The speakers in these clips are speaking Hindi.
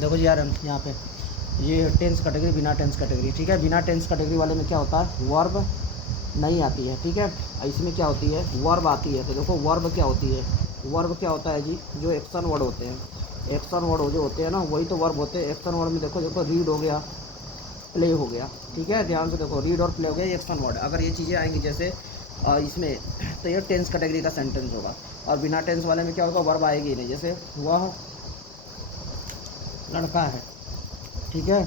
देखो जी यार यहाँ पे ये टेंस कैटेगरी, बिना टेंस कैटेगरी, ठीक है। बिना टेंस कैटेगरी वाले में क्या होता है, वर्ब नहीं आती है, ठीक है। इसमें क्या होती है, वर्ब आती है। तो देखो वर्ब क्या होती है, वर्ब क्या होता है जी, जो एक्शन वर्ड होते हैं, एक्शन वर्ड जो होते हैं ना वही तो वर्ब होते हैं। एक्शन वर्ड में देखो देखो रीड हो गया, प्ले हो गया, ठीक है। ध्यान से देखो, रीड और प्ले हो गया, ये एक्शन वर्ड। अगर ये चीज़ें आएंगी जैसे इसमें, तो ये टेंस कैटेगरी का सेंटेंस होगा। और बिना टेंस वाले में क्या होगा, वर्ब आएगी ही नहीं। जैसे वह लड़का है, ठीक है,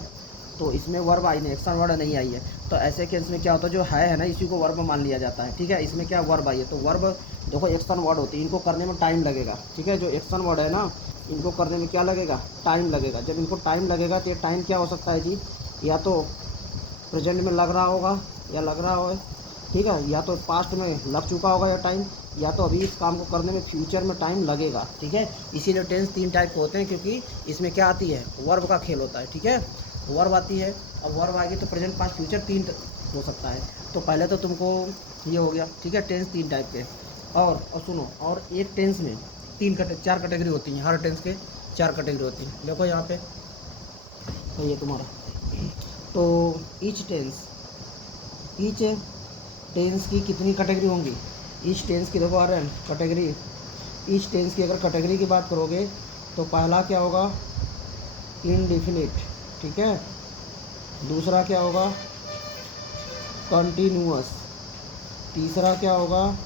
तो इसमें वर्ब आई नहीं, एक्शन वर्ड नहीं आई है। तो ऐसे केस में क्या होता है, जो है ना, इसी को वर्ब मान लिया जाता है, ठीक है। इसमें क्या वर्ब आई है, तो वर्ब देखो एक्शन वर्ड होती है, इनको करने में टाइम लगेगा, ठीक है। जो एक्शन वर्ड है ना, इनको करने में क्या लगेगा, टाइम लगेगा। जब इनको टाइम लगेगा तो ये टाइम क्या हो सकता है जी, या तो प्रेजेंट में लग रहा होगा या लग रहा हो, ठीक है, या तो पास्ट में लग चुका होगा या टाइम, या तो अभी इस काम को करने में फ्यूचर में टाइम लगेगा, ठीक है। इसीलिए टेंस 3 टाइप के होते हैं, क्योंकि इसमें क्या आती है, वर्ब का खेल होता है, ठीक है। वर्ब आती है, अब वर्ब आएगी तो प्रेजेंट, पास्ट, फ्यूचर 3 हो सकता है। तो पहले तो तुमको ये हो गया, ठीक है, टेंस 3 टाइप के। और सुनो, और एक टेंस में 4 कैटेगरी होती हैं, हर टेंस के 4 कैटेगरी होती हैं। देखो यहाँ पे, तो ये तुम्हारा, तो ईच टेंस की कितनी कैटेगरी होंगी, ईच टेंस की देखो आ रहे हैं कैटेगरी। ईच टेंस की अगर कैटेगरी की बात करोगे तो पहला क्या होगा, इनडिफिनिट, ठीक है। दूसरा क्या होगा, कंटिन्यूअस। तीसरा क्या होगा,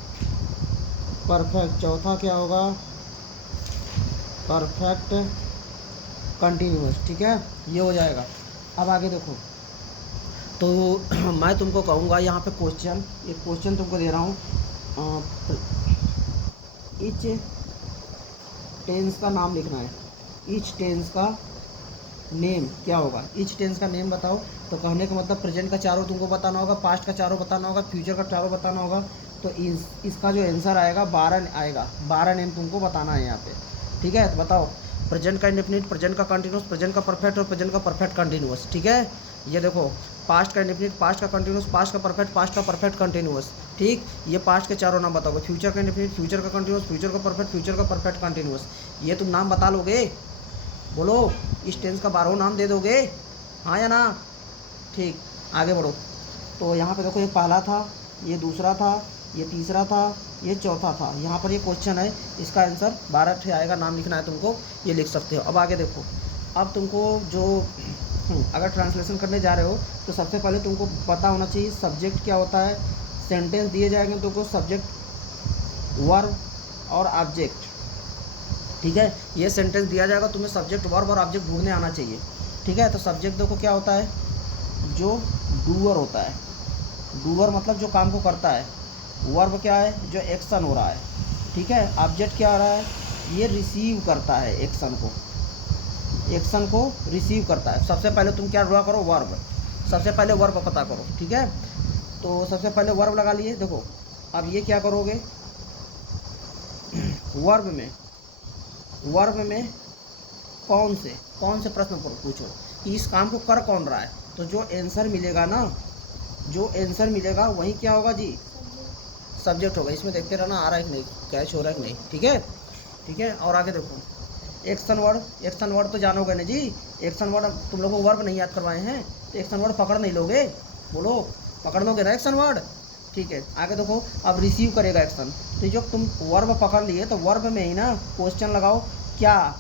परफेक्ट। चौथा क्या होगा, परफेक्ट कंटिन्यूअस, ठीक है। ये हो जाएगा। अब आगे देखो, तो मैं तुमको कहूँगा यहाँ पे क्वेश्चन, एक क्वेश्चन तुमको दे रहा हूँ। ईच टेंस का नाम लिखना है, ईच टेंस का नेम क्या होगा, ईच टेंस का नेम बताओ। तो कहने का मतलब प्रेजेंट का चारों तुमको बताना होगा, पास्ट का चारों बताना होगा, फ्यूचर का चारों बताना होगा। तो इसका जो आंसर आएगा 12 आएगा, 12 नेम तुमको बताना है यहाँ पे, ठीक है। तो बताओ, प्रेजेंट का इंडेफिनिट, प्रेजेंट का कंटिन्यूस, प्रेजेंट का परफेक्ट और प्रेजेंट का परफेक्ट कंटिन्यूस, ठीक है। ये देखो, पास्ट का इंडेफिनिट, पास्ट का कंटिन्यूस, पास्ट का परफेक्ट, पास्ट का परफेक्ट कंटिन्यूस, ठीक। ये पास्ट के चारों नाम बताओगे। फ्यूचर का इंडेफिनिट, फ्यूचर का कंटिन्यूस, फ्यूचर का परफेक्ट, फ्यूचर का परफेक्ट कंटिन्यूस, ये तुम नाम बता लोगे। बोलो, इस टेंस का 12 नाम दे दोगे, हाँ या ना। ठीक, आगे बढ़ो। तो यहाँ पे देखो, ये पहला था, ये दूसरा था, ये तीसरा था, ये चौथा था। यहाँ पर ये क्वेश्चन है, इसका आंसर 12 ठे आएगा, नाम लिखना है तुमको, ये लिख सकते हो। अब आगे देखो, अब तुमको जो अगर ट्रांसलेशन करने जा रहे हो तो सबसे पहले तुमको पता होना चाहिए सब्जेक्ट क्या होता है। सेंटेंस दिए जाएंगे तुमको, सब्जेक्ट, वर्ब और ऑब्जेक्ट, ठीक है। ये सेंटेंस दिया जाएगा, तुम्हें सब्जेक्ट, वर्ब और ऑब्जेक्ट ढूंढने आना चाहिए, ठीक है। तो सब्जेक्ट देखो क्या होता है, जो डूअर होता है, डूअर मतलब जो काम को करता है। वर्ब क्या है, जो एक्शन हो रहा है, ठीक है। ऑब्जेक्ट क्या आ रहा है, ये रिसीव करता है एक्शन को, एक्शन को रिसीव करता है। सबसे पहले तुम क्या ड्रा करो, वर्ब, सबसे पहले वर्ब पता करो, ठीक है। तो सबसे पहले वर्ब लगा लिए। देखो अब ये क्या करोगे, वर्ब में कौन से प्रश्न पूछो कि इस काम को कर कौन रहा है। तो जो आंसर मिलेगा ना, जो आंसर मिलेगा वही क्या होगा जी, सब्जेक्ट होगा। इसमें देखते रहना आ रहा है कि नहीं, कैच हो रहा है कि नहीं, ठीक है, ठीक है। और आगे देखो, एक्शन वर्ड तो जानोगे ना जी। एक्शन वर्ड तुम लोगों को वर्ब नहीं याद करवाए हैं, तो एक्शन वर्ड पकड़ नहीं लोगे, बोलो पकड़ लोगे ना एक्शन वर्ड, ठीक है। आगे देखो, अब रिसीव करेगा एक्शन, तो जो तुम वर्ब पकड़ लिए तो वर्ब में ही ना क्वेश्चन लगाओ, क्या।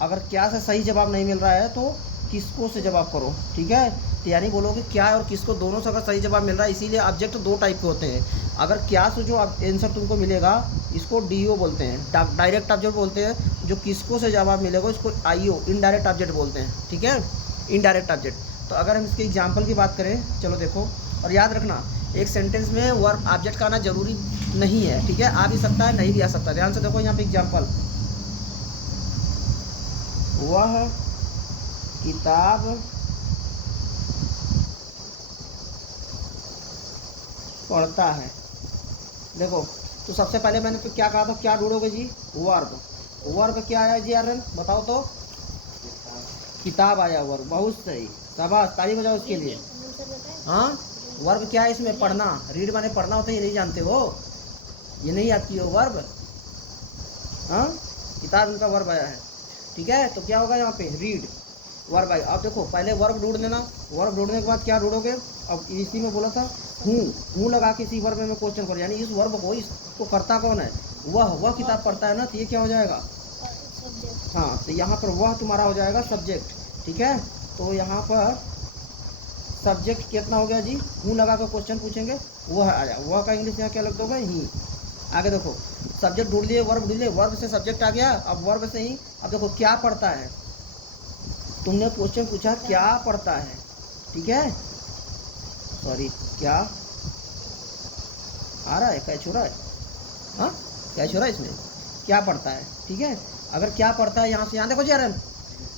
अगर क्या से सही जवाब नहीं मिल रहा है तो किसको से जवाब करो, ठीक है। तो यानी बोलोगे क्या और किसको, दोनों से अगर सही जवाब मिल रहा है। इसीलिए ऑब्जेक्ट 2 टाइप के होते हैं। अगर क्या से जो आंसर तुमको मिलेगा, इसको डीओ बोलते हैं, डायरेक्ट ऑब्जेक्ट बोलते हैं। जो किसको से जवाब मिलेगा इसको आईओ, इनडायरेक्ट ऑब्जेक्ट बोलते हैं, ठीक है, इनडायरेक्ट ऑब्जेक्ट। तो अगर हम इसके एग्जाम्पल की बात करें, चलो देखो, और याद रखना एक सेंटेंस में वर्ब ऑब्जेक्ट का आना जरूरी नहीं है, ठीक है। आ भी सकता है, नहीं भी आ सकता। ध्यान से देखो यहाँ पे एग्जाम्पल, वह किताब पढ़ता है। देखो, तो सबसे पहले मैंने तो क्या कहा था, क्या ढूंढोगे जी, वर्ब। वर्ब क्या आया जी आर्यन, बताओ तो, किताब आया वर्ब, बहुत सही, शाबाश, तारीफ हो जाओ उसके लिए। हाँ, वर्ब क्या है इसमें, पढ़ना, रीड माने पढ़ना होता है, ये नहीं जानते हो, ये नहीं याद किए हो वर्ब। हाँ, किताब इनका वर्ब आया है, ठीक है। तो क्या होगा यहाँ पे, रीड। Verb I. अब देखो पहले वर्ब ढूंढ लेना, वर्ब ढूंढने के बाद क्या ढूंढोगे, अब इसी में बोला था हूँ लगा के इसी वर्ब में क्वेश्चन करो, यानी इस वर्ब को इसको करता कौन है, वह किताब पढ़ता है ना, तो ये क्या हो जाएगा, हाँ, तो यहाँ पर वह तुम्हारा हो जाएगा सब्जेक्ट, ठीक है। तो यहाँ पर सब्जेक्ट कितना हो गया जी, हूँ लगा कर क्वेश्चन पूछेंगे, वह आ जाए, वह का इंग्लिश यहाँ क्या लग दोगे, ही। आगे देखो सब्जेक्ट ढूंढ लिए, वर्ब ढूंढ लिए, वर्ब से सब्जेक्ट आ गया, अब वर्ब से ही, अब देखो क्या पढ़ता है, तुमने क्वेश्चन पूछा क्या पढ़ता है, ठीक है, सॉरी क्या आ रहा है, कैच हो रहा है, हाँ कैच हो रहा है इसमें, क्या पढ़ता है, ठीक है। अगर क्या पढ़ता है यहाँ से, यहाँ देखो जी आर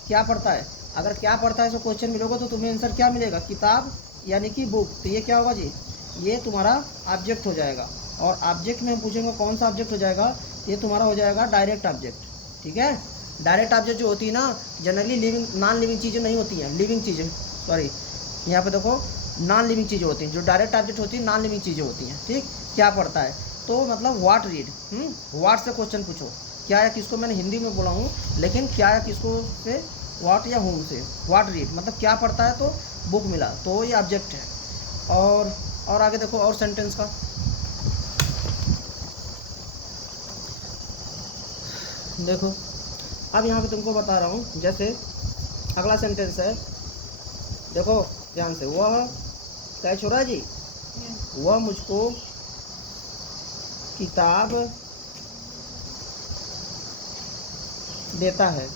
क्या पढ़ता है, अगर क्या पढ़ता है तो क्वेश्चन मिलोगे तो तुम्हें आंसर क्या मिलेगा, किताब यानी कि बुक, तो ये क्या होगा जी, ये तुम्हारा ऑब्जेक्ट हो जाएगा। और ऑब्जेक्ट में पूछेंगे कौन सा ऑब्जेक्ट हो जाएगा, ये तुम्हारा हो जाएगा डायरेक्ट ऑब्जेक्ट, ठीक है। डायरेक्ट ऑब्जेक्ट जो होती है ना, जनरली लिविंग नॉन लिविंग चीज़ें नहीं होती हैं, लिविंग चीज़ें, सॉरी यहाँ पे देखो नॉन लिविंग चीज़ें होती हैं, जो डायरेक्ट ऑब्जेक्ट होती है नॉन लिविंग चीज़ें होती हैं, ठीक। क्या पढ़ता है, तो मतलब व्हाट रीड, व्हाट से क्वेश्चन पूछो, क्या या किसको, मैंने हिंदी में बोला हूँ, लेकिन क्या या किसको से, व्हाट या होम से, व्हाट रीड मतलब क्या पढ़ता है, तो बुक मिला, तो ये ऑब्जेक्ट है। और आगे देखो और सेंटेंस का, देखो अब यहाँ पे तुमको बता रहा हूँ, जैसे अगला सेंटेंस है, देखो ध्यान से, वह क्या छोड़ा है जी, वह मुझको किताब देता है,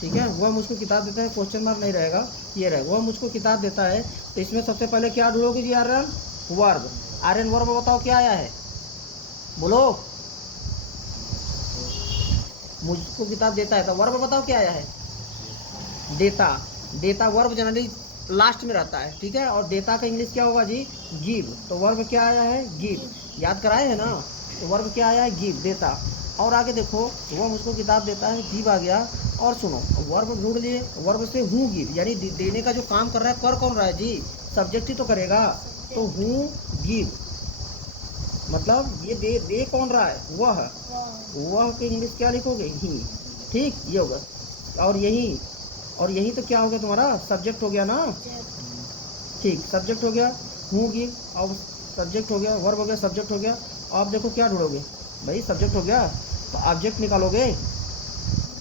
ठीक है, वह मुझको किताब देता है, क्वेश्चन मार्क नहीं रहेगा, ये रहेगा, वह मुझको किताब देता है। तो इसमें सबसे पहले क्या ढूंढोगे जी, आर्यन वर्ब, आर्यन वर्ब बताओ क्या आया है, बोलो, मुझको किताब देता है, तो वर्ब बताओ क्या आया है, देता, देता वर्ब जनरली लास्ट में रहता है, ठीक है, और देता का इंग्लिश क्या होगा जी, गिव, तो वर्ब क्या आया है, गिव, याद कराए है ना, तो वर्ब क्या आया है, गिव, देता। और आगे देखो वह मुझको किताब देता है, गिव आ गया, और सुनो वर्ब ढूंढ लिए, वर्ब से हूँ गिव, यानी देने का जो काम कर रहा है, कर कौन रहा है जी, सब्जेक्ट ही तो करेगा, तो हूँ गिव मतलब ये दे कौन रहा है, वह के इंग्लिश क्या लिखोगे, ही, ठीक, ये होगा। और यही तो क्या हो गया तुम्हारा, सब्जेक्ट हो गया ना, ठीक, सब्जेक्ट हो गया, हूँ गिव, अब सब्जेक्ट हो गया, वर्ब हो गया, सब्जेक्ट हो गया। अब देखो क्या ढूंढोगे भाई, सब्जेक्ट हो गया, तो ऑब्जेक्ट निकालोगे,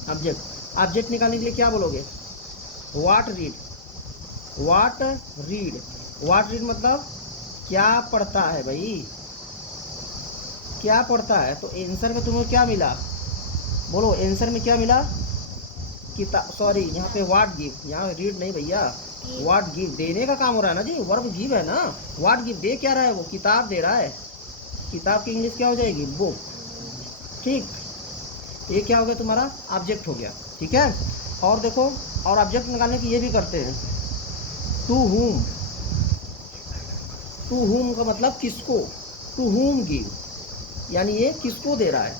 ऑब्जेक्ट निकालने के लिए क्या बोलोगे, what read, what read, what read मतलब क्या पढ़ता है भाई, क्या पढ़ता है, तो आंसर में तुम्हें क्या मिला, बोलो आंसर में क्या मिला, किताब, सॉरी यहाँ पे व्हाट गिव, यहाँ रीड नहीं भैया, व्हाट गिव, देने का काम हो रहा है ना जी, वर्ब गिव है ना, व्हाट गिव दे क्या रहा है, वो किताब दे रहा है, किताब की इंग्लिश क्या हो जाएगी, बुक, ठीक, तो ये क्या हो गया तुम्हारा ऑब्जेक्ट हो गया, ठीक है। और देखो और ऑब्जेक्ट निकालने की ये भी करते हैं, टू हुम का मतलब किसको, टू हुम गिव, यानी ये किसको दे रहा है,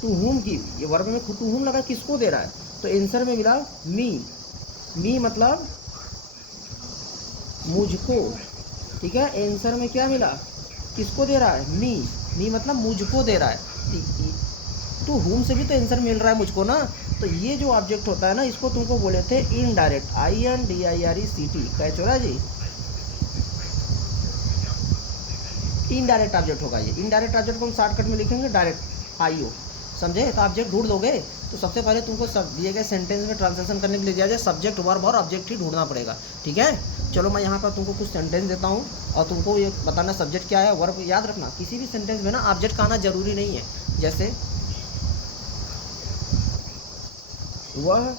टू हुम गिव, ये वर्ब में टू हुम लगा, किसको दे रहा है, तो आंसर में मिला मी मतलब मुझको, ठीक है, आंसर में क्या मिला, किसको दे रहा है, मी मतलब मुझको दे रहा है, टू हुम से भी तो आंसर मिल रहा है मुझको ना, तो ये जो ऑब्जेक्ट होता है ना, इसको तुमको बोले थे इनडायरेक्ट, INDIRECT, क्या चोरा जी, इनडायरेक्ट ऑब्जेक्ट होगा ये, इनडायरेक्ट ऑब्जेक्ट को हम शॉर्टकट में लिखेंगे डायरेक्ट IO, समझे, तो ऑब्जेक्ट ढूंढ लोगे, तो सबसे पहले तुमको सब दिए गए सेंटेंस में ट्रांसलेशन करने के लिए दिया जाए, सब्जेक्ट वर्ब और ऑब्जेक्ट ही ढूंढना पड़ेगा, ठीक है। चलो मैं यहाँ पर तुमको कुछ सेंटेंस देता हूँ और तुमको ये बताना सब्जेक्ट क्या है, वर्ब याद रखना, किसी भी सेंटेंस में ना ऑब्जेक्ट का आना जरूरी नहीं है, जैसे वह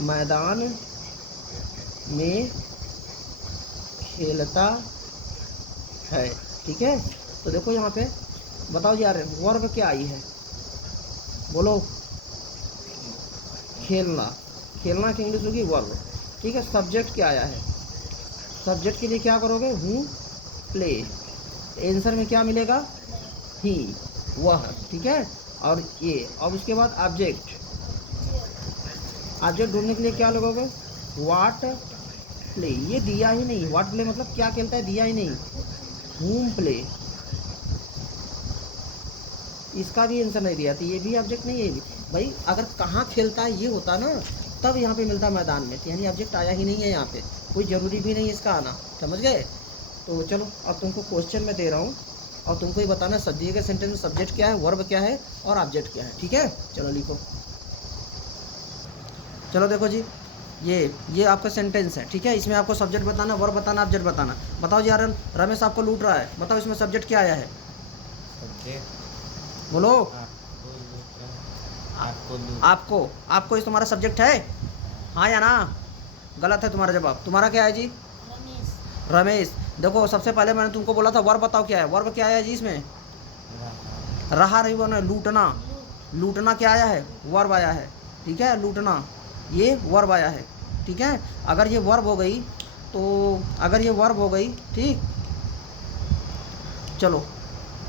मैदान में खेलता है, ठीक है, तो देखो यहाँ पे बताओ यार वर्ब क्या आई है, बोलो, खेलना, खेलना की इंग्लिश होगी वर्ब, ठीक है। सब्जेक्ट क्या आया है, सब्जेक्ट के लिए क्या करोगे, हूँ प्ले, आंसर में क्या मिलेगा, ही, वह, ठीक है। और ये, अब उसके बाद ऑब्जेक्ट, ऑब्जेक्ट ढूंढने के लिए क्या लगोगे, व्हाट प्ले, ये दिया ही नहीं, व्हाट प्ले मतलब क्या खेलता है, दिया ही नहीं, होम प्ले, इसका भी आंसर नहीं दिया, तो ये भी ऑब्जेक्ट नहीं है। ये भी भाई अगर कहाँ खेलता है ये होता ना, तब यहाँ पे मिलता मैदान में, तो यानी ऑब्जेक्ट आया ही नहीं है यहाँ पे, कोई ज़रूरी भी नहीं है इसका आना। समझ गए? तो चलो अब तुमको क्वेश्चन मैं दे रहा हूँ और तुमको ये बताना है दिए गए सेंटेंस में सब्जेक्ट क्या है, वर्ब क्या है और ऑब्जेक्ट क्या है। ठीक है, चलो लिखो। चलो देखो जी, ये आपका सेंटेंस है। ठीक है, इसमें आपको सब्जेक्ट बताना, वर्ब बताना, ऑब्जेक्ट बताना। बताओ जी यार, रमेश आपको लूट रहा है, बताओ इसमें सब्जेक्ट क्या आया है? बोलो। आपको इस तुम्हारा सब्जेक्ट है, हाँ या ना? गलत है तुम्हारा जवाब। तुम्हारा क्या है जी? रमेश। देखो सबसे पहले मैंने तुमको बोला था वर्ब बताओ क्या है, वर्ब क्या आया जी इसमें? रहा नहीं बोलना, लूटना। लूटना क्या आया है? वर्ब आया है। ठीक है, लूटना ये वर्ब आया है। ठीक है, अगर ये वर्ब हो गई ठीक, चलो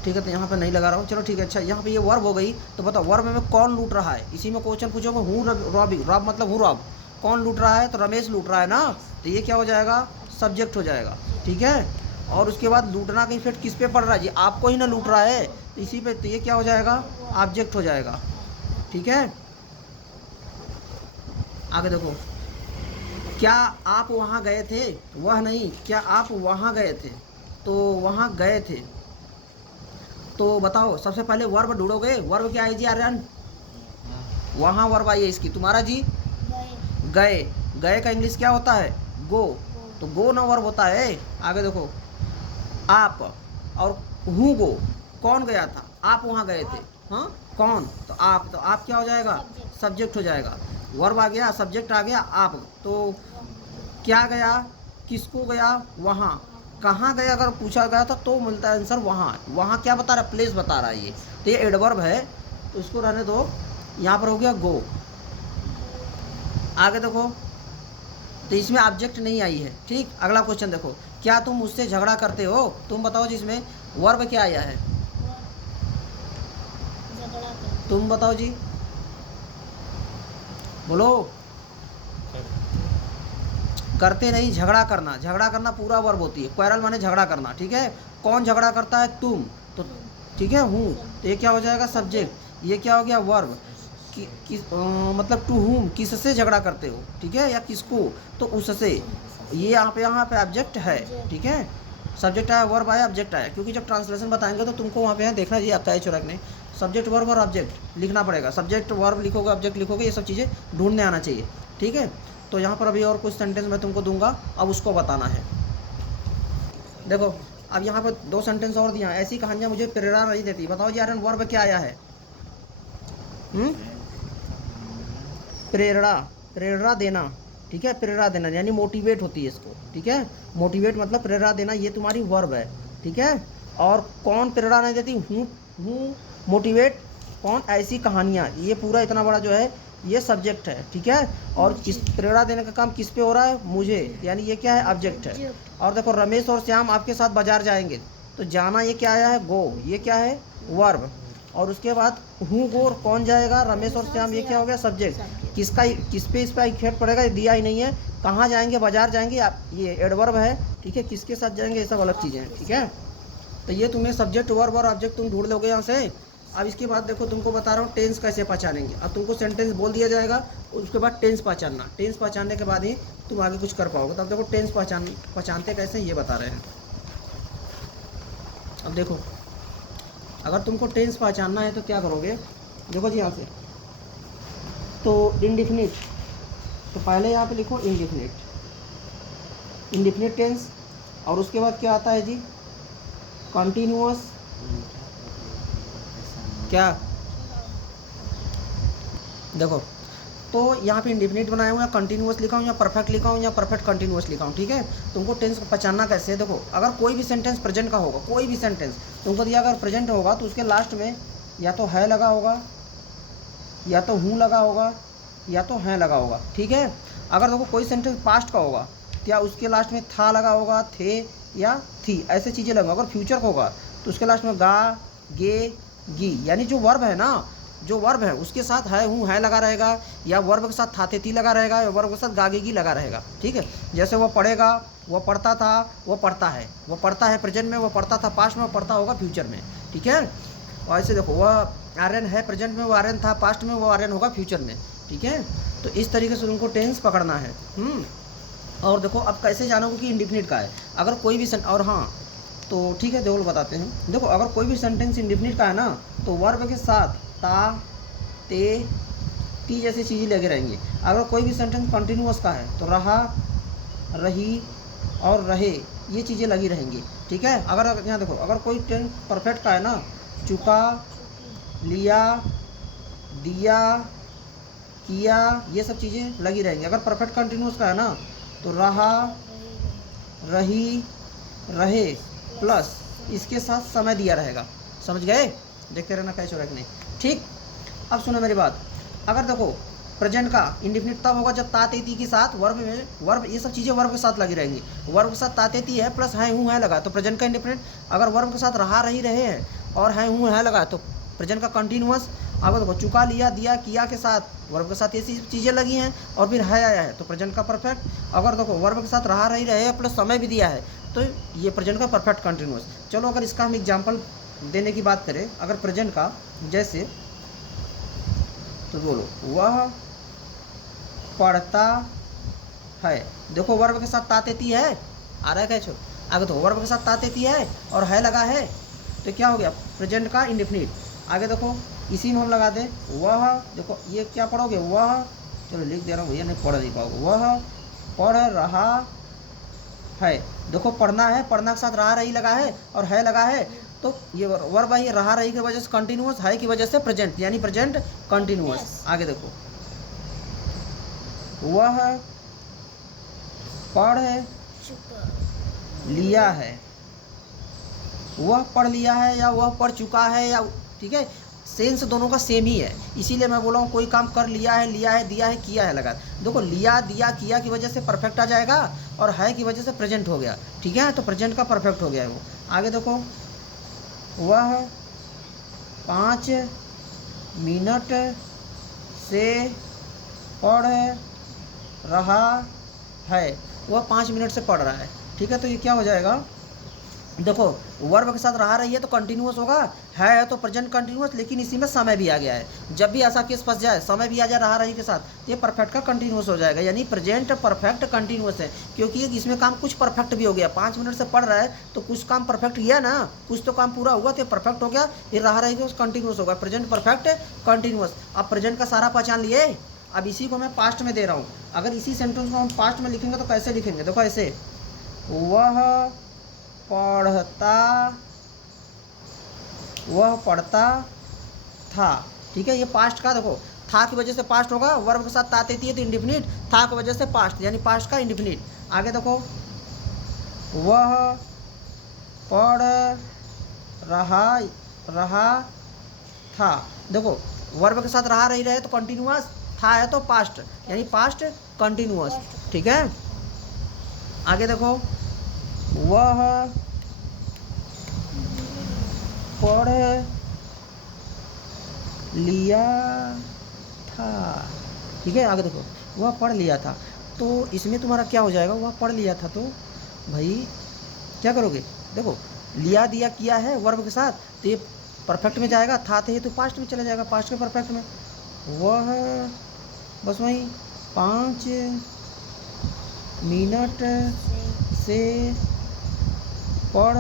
ठीक है, तो यहाँ पे नहीं लगा रहा हूँ। चलो ठीक है, अच्छा यहाँ पे ये वर्ब हो गई, तो बताओ वर्ब में कौन लूट रहा है? इसी में क्वेश्चन पूछोगे, हूँ रॉबिंग, रॉब मतलब हूँ रॉब, कौन लूट रहा है? तो रमेश लूट रहा है ना, तो ये क्या हो जाएगा? सब्जेक्ट हो जाएगा। ठीक है, और उसके बाद लूटना का इफेक्ट किस पे पड़ रहा है जी? आपको ही ना लूट रहा है, तो इसी पे, तो ये क्या हो जाएगा? ऑब्जेक्ट हो जाएगा। ठीक है, आगे देखो, क्या आप वहाँ गए थे? वह नहीं, क्या आप वहाँ गए थे? तो वहाँ गए थे, तो बताओ सबसे पहले वर्ब ढूंढोगे। वर्ब क्या है जी आर्यन? वहाँ वर्ब आई है इसकी। तुम्हारा जी? गए। गए का इंग्लिश क्या होता है? गो। तो गो ना वर्ब होता है। आगे देखो, आप और हूँ गो, कौन गया था? आप वहाँ गए थे, हाँ कौन? तो आप क्या हो जाएगा? सब्जेक्ट हो जाएगा। वर्ब आ गया, सब्जेक्ट आ गया, आप। तो क्या गया, किसको गया? वहाँ। कहाँ गया अगर पूछा गया था तो मिलता है आंसर वहाँ। वहाँ क्या बता रहा है? प्लेस बता रहा है ये, तो ये एडवर्ब है, तो इसको रहने दो। यहाँ पर हो गया गो। आगे देखो, तो इसमें ऑब्जेक्ट नहीं आई है। ठीक, अगला क्वेश्चन देखो, क्या तुम मुझसे झगड़ा करते हो? तुम बताओ जी, इसमें वर्ब क्या आया है? तुम बताओ जी, बोलो। करते नहीं, झगड़ा करना। झगड़ा करना पूरा वर्ब होती है, क्वेरल माने झगड़ा करना। ठीक है, कौन झगड़ा करता है? तुम। तो ठीक है, हूँ, तो ये क्या हो जाएगा? सब्जेक्ट। ये क्या हो गया? वर्ब। मतलब टू हुम, किससे झगड़ा करते हो? ठीक है, या किसको? तो उससे। ये यहाँ पे ऑब्जेक्ट है। ठीक है, सब्जेक्ट आया, वर्ब आया, ऑब्जेक्ट आया, क्योंकि जब ट्रांसलेशन बताएंगे तो तुमको वहाँ पे है देखना जी, आपका चुरक ने सब्जेक्ट वर्ब और ऑब्जेक्ट लिखना पड़ेगा। सब्जेक्ट वर्ब लिखोगे, ऑब्जेक्ट लिखोगे, ये सब चीज़ें ढूंढने आना चाहिए। ठीक है, तो यहाँ पर अभी और कुछ सेंटेंस मैं तुमको दूंगा, अब उसको बताना है। देखो अब यहाँ पर 2 सेंटेंस और दिया, ऐसी कहानियाँ मुझे प्रेरणा नहीं देती। बताओ यार, वर्ब क्या आया है? प्रेरणा। प्रेरणा देना। ठीक है, प्रेरणा देना यानी मोटिवेट होती है इसको। ठीक है, मोटिवेट मतलब प्रेरणा देना, ये तुम्हारी वर्ब है। ठीक है, और कौन प्रेरणा नहीं देती? हूँ मोटिवेट। कौन? ऐसी कहानियाँ। ये पूरा इतना बड़ा जो है ये सब्जेक्ट है। ठीक है, और किस प्रेरणा देने का काम किस पे हो रहा है? मुझे, यानी ये क्या है? ऑब्जेक्ट है। और देखो, रमेश और श्याम आपके साथ बाजार जाएंगे, तो जाना ये क्या आया है? गो। ये क्या है? वर्ब। और उसके बाद हूँ गो, और कौन जाएगा? रमेश और श्याम, ये क्या हो गया? सब्जेक्ट। किसका, किस पे इस पर इफेक्ट पड़ेगा? ये दिया ही नहीं है। कहाँ जाएंगे? बाजार जाएंगे, आप, ये एडवर्ब है। ठीक है, किसके साथ जाएंगे, ये सब अलग चीज़ें हैं। ठीक है, तो ये तुम्हें सब्जेक्ट, वर्ब और ऑब्जेक्ट तुम ढूंढ लोगे यहाँ से। अब इसके बाद देखो, तुमको बता रहा हूँ टेंस कैसे पहचानेंगे। अब तुमको सेंटेंस बोल दिया जाएगा, उसके बाद टेंस पहचानना। टेंस पहचानने के बाद ही तुम आगे कुछ कर पाओगे। तब देखो टेंस पहचानते कैसे, ये बता रहे हैं। अब देखो, अगर तुमको टेंस पहचानना है तो क्या करोगे? देखो जी, यहाँ से तो इंडिफिनिट, तो पहले यहाँ पे लिखो इंडिफिनिट, इंडिफिनिट टेंस। और उसके बाद क्या आता है जी? कॉन्टीन्यूअस। क्या? देखो, तो यहाँ पे इंडिफिनिट बनाया हूँ, या कंटिन्यूअस लिखा हूँ, या परफेक्ट लिखा हूँ, या परफेक्ट कंटिन्यूअस लिखा हूँ। ठीक है, तुमको टेंस को पहचानना कैसे है? देखो, अगर कोई भी सेंटेंस प्रेजेंट का होगा, कोई भी सेंटेंस तुमको दिया, अगर प्रेजेंट होगा तो उसके लास्ट में या तो है लगा होगा, या तो हूँ लगा होगा, या तो हैं लगा होगा। ठीक है, अगर देखो कोई सेंटेंस पास्ट का होगा, क्या उसके लास्ट में था लगा होगा, थे या थी, ऐसे चीज़ें लगा। अगर फ्यूचर का होगा तो उसके लास्ट में गा, गे, गी, यानी जो वर्ब है ना, जो वर्ब है उसके साथ है, हूँ, है लगा रहेगा, या वर्ब के साथ था, थे, थी लगा रहेगा, या वर्ब के साथ गागेगी लगा रहेगा। ठीक है, जैसे वो पढ़ेगा, वो पढ़ता था, वो पढ़ता है, वो पढ़ता है प्रेजेंट में, वो पढ़ता था पास्ट में, वो पढ़ता होगा फ्यूचर में। ठीक है, और ऐसे देखो, वह आर्यन है प्रेजेंट में, वो आर्यन था पास्ट में, वो आर्यन होगा फ्यूचर में। ठीक है, तो इस तरीके से तुमको टेंस पकड़ना है। और देखो अब कैसे जानोगे कि इंडिफिनिट का है। अगर कोई भी और हाँ तो ठीक है, देखो बताते हैं। देखो अगर कोई भी सेंटेंस इंडिफिनिट का है ना, तो वर्ब के साथ ता, ते, ती जैसी चीज़ें लगे रहेंगी। अगर कोई भी सेंटेंस कंटिन्यूअस का है तो रहा, रही और रहे ये चीज़ें लगी रहेंगी। ठीक है, अगर यहाँ देखो अगर कोई टेंस परफेक्ट का है ना, चुका, लिया, दिया, किया, ये सब चीज़ें लगी रहेंगी। अगर परफेक्ट कंटिन्यूअस का है ना, तो रहा, रही, रहे प्लस इसके साथ समय दिया रहेगा। समझ गए? देखते रहना कैसे हो रहा है कि नहीं। ठीक, अब सुनो मेरी बात। अगर देखो प्रेजेंट का इंडिफिनिट तब होगा जब तातेती के साथ वर्ब में, वर्ब ये सब चीज़ें वर्ब के साथ लगी रहेंगी। वर्ब के साथ तातेती है प्लस है हूँ है लगा तो प्रेजेंट का इंडिफिनिट। अगर वर्ब के साथ रहा, रही, रहे हैं और है हूँ है लगा तो प्रेजेंट का कंटिन्यूअस। अब देखो चुका, लिया, दिया, किया के साथ वर्ब के साथ ये चीज़ें लगी हैं और फिर है आया है तो प्रेजेंट का परफेक्ट। अगर देखो वर्ब के साथ रहा, रही, रहे प्लस समय भी दिया है तो ये प्रेजेंट का परफेक्ट कंटिन्यूअस। चलो अगर इसका हम एग्जाम्पल देने की बात करें, अगर प्रेजेंट का जैसे, तो बोलो वह पढ़ता है। देखो वर्ब के साथ तातेती है, आ रहा है कैसे? आगे तो वर्ब के साथ तातेती है और है लगा है तो क्या हो गया? प्रेजेंट का इंडेफिनिट। आगे देखो इसी में हम लगा दें वह, देखो ये क्या पढ़ोगे? वह, चलो लिख दे रहा हूँ, भैया नहीं पढ़ नहीं पाओगे। वह पढ़ रहा है। देखो पढ़ना है, पढ़ना के साथ रहा, रही लगा है और है लगा है तो ये वर्ब है, रहा, रही की वजह से कंटिन्यूअस, है की वजह से प्रेजेंट, यानी प्रेजेंट कंटिन्यूअस। आगे देखो वह पढ़ लिया है। वह पढ़ लिया है या वह पढ़ चुका है या, ठीक है, सेंस दोनों का सेम ही है। इसीलिए मैं बोला हूँ कोई काम कर लिया है, दिया है, किया है लगा। देखो लिया, दिया, किया की वजह से परफेक्ट आ जाएगा और है की वजह से प्रेजेंट हो गया। ठीक है, तो प्रेजेंट का परफेक्ट हो गया है वो। आगे देखो वह 5 मिनट से पढ़ रहा है। वह 5 मिनट से पढ़ रहा है। ठीक है, तो ये क्या हो जाएगा? देखो वर्ब के साथ रहा, रही है तो कंटिन्यूअस होगा, है तो प्रेजेंट कंटिन्यूअस, लेकिन इसी में समय भी आ गया है। जब भी ऐसा केस फंस जाए, समय भी आ जाए रहा, रही के साथ, ये परफेक्ट का कंटिन्यूअस हो जाएगा, यानी प्रेजेंट परफेक्ट कंटिन्यूअस है। क्योंकि इसमें काम कुछ परफेक्ट भी हो गया। 5 मिनट से पढ़ रहा है तो कुछ काम परफेक्ट किया ना, कुछ तो काम पूरा हुआ तो परफेक्ट हो गया। ये रहा, रही के कंटिन्यूअस होगा, प्रेजेंट परफेक्ट कंटिन्यूअस। अब प्रेजेंट का सारा पहचान लिए। अब इसी को मैं पास्ट में दे रहा हूँ। अगर इसी सेंटेंस को हम पास्ट में लिखेंगे तो कैसे लिखेंगे? देखो ऐसे, वह पढ़ता था। ठीक है, ये पास्ट का देखो था की वजह से पास्ट होगा, वर्ब के साथ तातेती है तो इंडिफिनिट, था की वजह से पास्ट, यानी पास्ट का इंडिफिनिट। आगे देखो वह पढ़ रहा था। देखो वर्ब के साथ रहा, रही, रहे तो कंटिन्यूअस, था है तो पास्ट, यानी पास्ट कंटिन्यूअस। ठीक है, आगे देखो वह पढ़ लिया था। ठीक है, आगे देखो वह पढ़ लिया था, तो इसमें तुम्हारा क्या हो जाएगा? वह पढ़ लिया था तो भाई क्या करोगे? देखो लिया, दिया, किया है वर्ब के साथ तो ये परफेक्ट में जाएगा, था थे तो पास्ट में चला जाएगा, पास्ट के परफेक्ट में। वह बस वही 5 मिनट से पढ़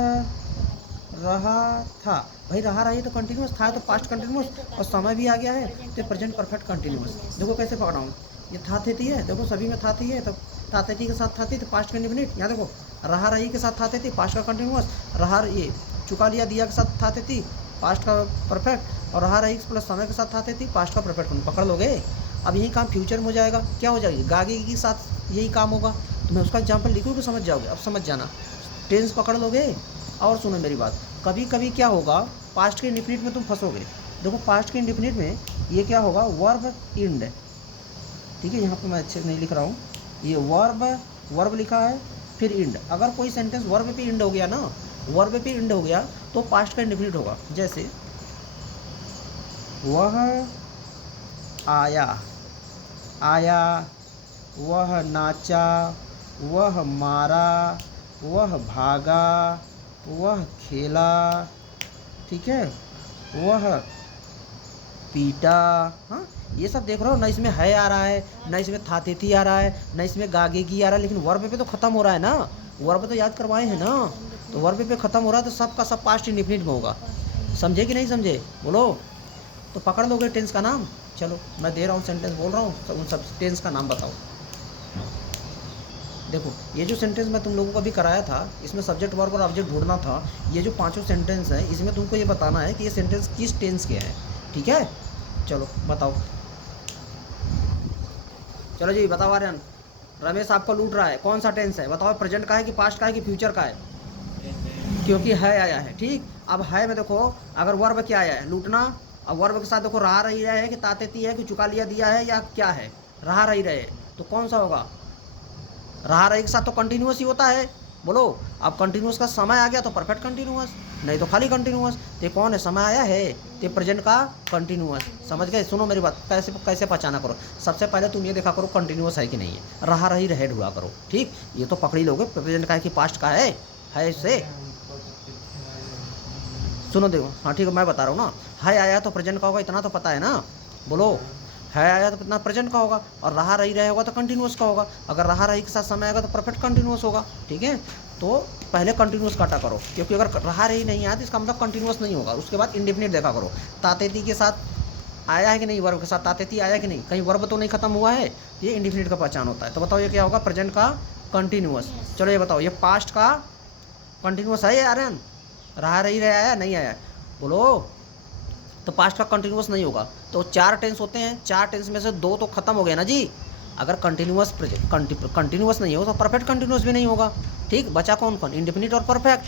रहा था। भाई रहा, रही तो कंटिन्यूअस, था तो पास्ट कंटिन्यूअस और समय भी आ गया है तो प्रेजेंट परफेक्ट कंटिन्यूअस। देखो कैसे पकड़ा हूँ, ये था थी है, देखो सभी में था थी है तो था थी के साथ था थी तो पास्ट का इंडिफिनिट। यहाँ देखो रहा, रही के साथ था थी पास्ट का कंटिन्यूअस, रहा ये चुका, लिया, दिया के साथ था थी पास्ट का परफेक्ट, और रहा, रही प्लस समय के साथ था थी पास्ट का परफेक्ट। पकड़ लोगे? अब यही काम फ्यूचर में हो जाएगा। क्या हो जाएगी? गागे के साथ यही काम होगा। तो मैं उसका एग्जाम्पल लिखूँ समझ जाओगे। अब समझ जाना, टेंस पकड़ लोगे। और सुनो मेरी बात, कभी कभी क्या होगा, पास्ट के इंडिफिनिट में तुम फंसोगे। देखो पास्ट के इंडिफिनिट में ये क्या होगा? Verb end. ठीक है, यहाँ पे मैं अच्छे नहीं लिख रहा हूँ, ये वर्ब लिखा है फिर इंड। अगर कोई सेंटेंस वर्ब पे इंड हो गया ना, वर्ब पे इंड हो गया तो पास्ट का इंडिफिनिट होगा। जैसे वह आया, वह नाचा, वह मारा, वह भागा, वह खेला। ठीक है, वह पीटा। हाँ, ये सब देख रहे हो ना, इसमें है आ रहा है, ना इसमें था थी आ रहा है, ना इसमें गागेगी आ रहा है, लेकिन वर्ब पे तो खत्म हो रहा है ना। वर्ब तो याद करवाए हैं ना, तो वर्ब पे खत्म हो रहा है तो सब का सब पास्ट इंडेफिनिट में होगा। समझे कि नहीं समझे, बोलो। तो पकड़ लोगे टेंस का नाम। चलो मैं दे रहा हूँ सेंटेंस बोल रहा हूँ, तो उन सब टेंस का नाम बताओ। देखो ये जो सेंटेंस मैं तुम लोगों को अभी कराया था, इसमें सब्जेक्ट वर्ब और ऑब्जेक्ट ढूंढना था। ये जो पांचों सेंटेंस हैं, इसमें तुमको ये बताना है कि ये सेंटेंस किस टेंस के हैं। ठीक है, चलो बताओ। चलो जी बताओ आर्यन। रमेश आपको लूट रहा है, कौन सा टेंस है बताओ, प्रेजेंट का है कि पास्ट का है कि फ्यूचर का है? क्योंकि है आया है। ठीक, अब है में देखो, अगर वर्ब क्या आया है, लूटना। अब वर्ब के साथ देखो रहा रही रहे है कि ताते ती है कि चुका लिया दिया है या क्या है, रहा रही रहे, तो कौन सा होगा? रहा रही के साथ तो कंटिन्यूस ही होता है। बोलो, अब कंटिन्यूस का समय आ गया तो परफेक्ट कंटिन्यूस, नहीं तो खाली कंटिन्यूस। तो कौन है, समय आया है, तो प्रेजेंट का कंटिन्यूस। समझ गए? सुनो मेरी बात, कैसे कैसे पहचाना करो। सबसे पहले तुम ये देखा करो कंटिन्यूस है कि नहीं है, रहा रही रहे ढूंढा करो। ठीक, ये तो पकड़ ही लोगे प्रेजेंट का है कि पास्ट का है इससे। सुनो देखो, हाँ ठीक है, मैं बता रहा हूँ ना, है आया तो प्रेजेंट का होगा, इतना तो पता है ना। बोलो, है आया तो कितना प्रेजेंट का होगा, और रहा रही रहे होगा तो कंटिन्यूस का होगा। अगर रहा रही के साथ समय आएगा तो परफेक्ट कंटिन्यूस होगा। ठीक है, तो पहले कंटिन्यूस काटा करो, क्योंकि अगर रहा रही नहीं आया तो इसका मतलब कंटिन्यूस नहीं होगा। उसके बाद इंडेफिनिट देखा करो, तातेती के साथ आया है कि नहीं, वर्ब के साथ तातेती आया है कि नहीं, कहीं वर्ब तो नहीं खत्म हुआ है, ये इंडेफिनिट का पहचान होता है। तो बताओ ये क्या होगा, प्रेजेंट का कंटिन्यूस। चलो ये बताओ, ये पास्ट का कंटिन्यूस है आर्यन? रहा रही रहे आया नहीं आया, बोलो। तो पास्ट का कंटिन्यूस नहीं होगा। तो 4 टेंस होते हैं, 4 टेंस में से 2 तो खत्म हो गए ना जी। अगर कंटिन्यूस कंटिन्यूस नहीं हो तो परफेक्ट कंटिन्यूस भी नहीं होगा। ठीक, बचा कौन कौन, इंडेफिनिट और परफेक्ट,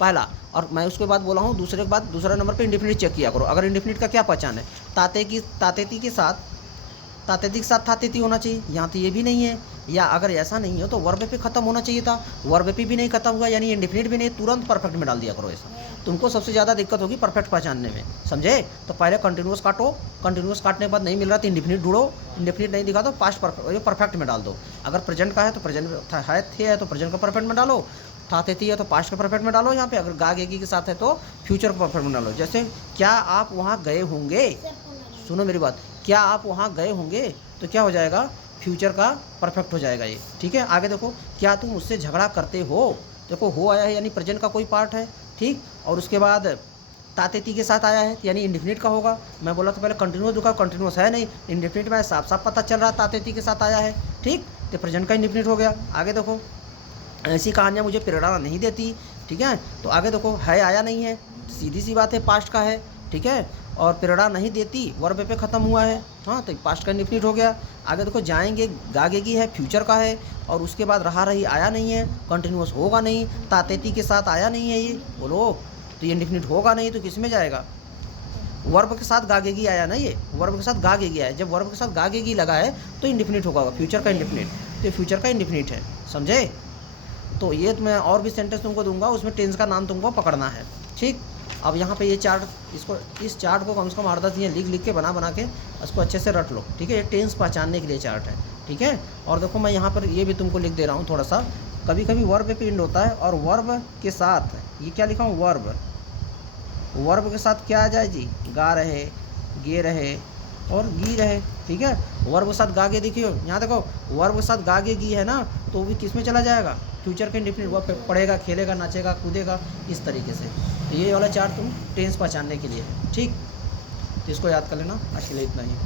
पहला। और मैं उसके बाद बोला हूँ दूसरे के बाद दूसरा नंबर पे इंडेफिनिट चेक किया करो। अगर इंडेफिनिट का क्या पहचान है, तातेती के साथ थातेती होना चाहिए, यहाँ तो ये भी नहीं है। या अगर ऐसा नहीं हो तो वर्ब पे खत्म होना चाहिए था, वर्ब पे भी नहीं खत्म हुआ, यानी इंडेफिनिट भी नहीं, तुरंत परफेक्ट में डाल दिया करो। ऐसा तुमको सबसे ज़्यादा दिक्कत होगी परफेक्ट पहचानने में, समझे? तो पहले कंटिन्यूस काटो, कंटिन्यूस काटने के बाद नहीं मिल रहा तो इंडेफिनिट ढूंढो, इंडेफिनिट नहीं दिखा तो पास्ट परफेक्ट में डाल दो। अगर प्रेजेंट का है तो प्रेजेंट है तो प्रेजेंट का परफेक्ट में डालो, थातेती है तो पास्ट का परफेक्ट में डालो। यहाँ पे अगर गागेगी के साथ है तो फ्यूचर का परफेक्ट में डालो। जैसे क्या आप वहाँ गए होंगे, सुनो मेरी बात, क्या आप वहाँ गए होंगे, तो क्या हो जाएगा, फ्यूचर का परफेक्ट हो जाएगा ये। ठीक है, आगे देखो, क्या तुम उससे झगड़ा करते हो, देखो हो आया है यानी प्रेजेंट का कोई पार्ट है। ठीक, और उसके बाद तातेती के साथ आया है यानी इंडेफिनिट का होगा। मैं बोला तो पहले कंटिन्यूस दुखा, कंटिन्यूस है नहीं, इंडेफिनिट में साफ साफ पता चल रहा तातेती के साथ आया है। ठीक, तो प्रेजेंट का इंडेफिनिट हो गया। आगे देखो, ऐसी कहानियाँ मुझे प्रेरणा नहीं देती। ठीक है, तो आगे देखो, है आया नहीं है, सीधी सी बात है, पास्ट का है। ठीक है, और प्रेरणा नहीं देती वर्ब पे ख़त्म हुआ है, हाँ तो पास्ट का इंडेफिनिट हो गया। आगे देखो, जाएंगे गागेगी है, फ्यूचर का है, और उसके बाद रहा रही आया नहीं है, कंटिन्यूस होगा नहीं, तातेती के साथ आया नहीं है, ये बोलो, तो ये इंडेफिनिट होगा नहीं, तो किस में जाएगा, वर्ब के साथ गागेगी आया ना, ये वर्ब के साथ गागेगी आया, जब वर्ब के साथ गागेगी लगा है तो इंडेफिनिट होगा, फ्यूचर का इंडेफिनिट, तो फ्यूचर का इंडेफिनिट है, समझे? तो ये मैं और भी सेंटेंस तुमको दूंगा, उसमें टेंस का नाम तुमको पकड़ना है। ठीक, अब यहाँ पे ये चार्ट, इस चार्ट को कम से कम 8-10 दिन लिख के बना के इसको अच्छे से रट लो। ठीक है, ये टेंस पहचानने के लिए चार्ट है। ठीक है, और देखो मैं यहाँ पर ये भी तुमको लिख दे रहा हूँ थोड़ा सा, कभी कभी वर्ब पे एंड होता है, और वर्ब के साथ ये क्या लिखा हूँ, वर्ब के साथ क्या आ जाए जी, गा रहे, गे रहे और गी रहे। ठीक है, वर्ब के साथ गागे, देखियो यहाँ देखो, वर्ब के साथ गागे गी है ना, तो भी किस में चला जाएगा, फ्यूचर के इंडेफिनिट, वर्ब पे पढ़ेगा, खेलेगा, नाचेगा, कूदेगा, इस तरीके से। तो ये वाला चार्ट तुम टेंस पहचानने के लिए है। ठीक, तो इसको याद कर लेना, आज के लिए इतना ही।